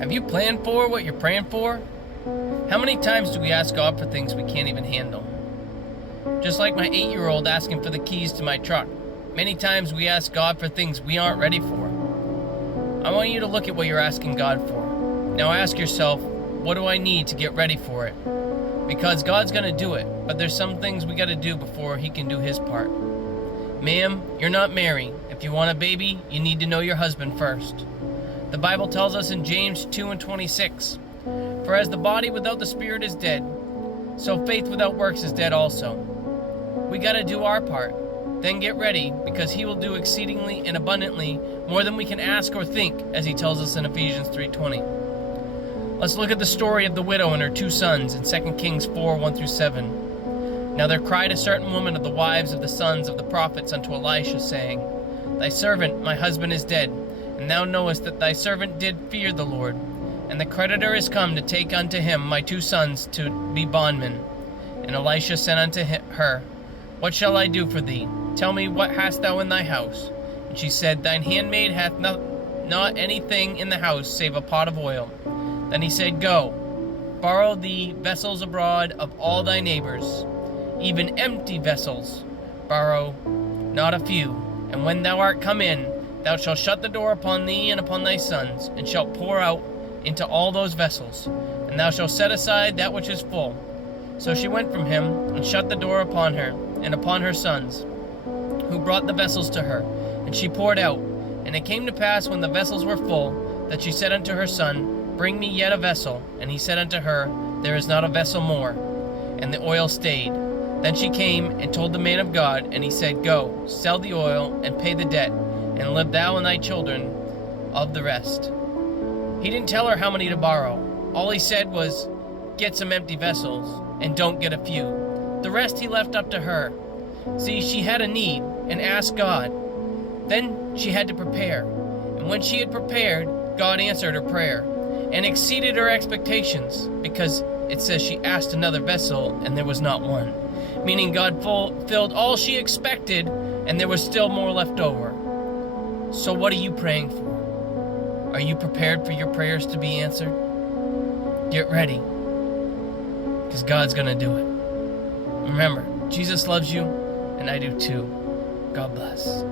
Have you planned for what you're praying for? How many times do we ask God for things we can't even handle? Just like my 8-year-old asking for the keys to my truck. Many times we ask God for things we aren't ready for. I want you to look at what you're asking God for. Now ask yourself, what do I need to get ready for it? Because God's going to do it, but there's some things we got to do before He can do His part. Ma'am, you're not married. If you want a baby, you need to know your husband first. The Bible tells us in James 2:26, "For as the body without the spirit is dead, so faith without works is dead also." We got to do our part. Then get ready, because He will do exceedingly and abundantly more than we can ask or think, as He tells us in Ephesians 3:20. Let's look at the story of the widow and her 2 sons in 2 Kings 4:1-7. Now there cried a certain woman of the wives of the sons of the prophets unto Elisha, saying, Thy servant, my husband, is dead, and thou knowest that thy servant did fear the Lord. And the creditor is come to take unto him my 2 sons to be bondmen. And Elisha said unto her, What shall I do for thee? Tell me, what hast thou in thy house? And she said, Thine handmaid hath not anything in the house save a pot of oil. Then he said, Go, borrow thee vessels abroad of all thy neighbours, even empty vessels, borrow not a few. And when thou art come in, thou shalt shut the door upon thee and upon thy sons, and shalt pour out into all those vessels, and thou shalt set aside that which is full. So she went from him, and shut the door upon her, and upon her sons, who brought the vessels to her, and she poured out. And it came to pass, when the vessels were full, that she said unto her son, Bring me yet a vessel. And he said unto her, There is not a vessel more. And the oil stayed. Then she came and told the man of God, and he said, Go, sell the oil, and pay the debt, and live thou and thy children of the rest. He didn't tell her how many to borrow. All he said was, Get some empty vessels, and don't get a few. The rest he left up to her. See, she had a need, and asked God. Then she had to prepare. And when she had prepared, God answered her prayer, and exceeded her expectations, because it says she asked another vessel, and there was not one. Meaning God filled all she expected, and there was still more left over. So what are you praying for? Are you prepared for your prayers to be answered? Get ready, because God's going to do it. Remember, Jesus loves you, and I do too. God bless.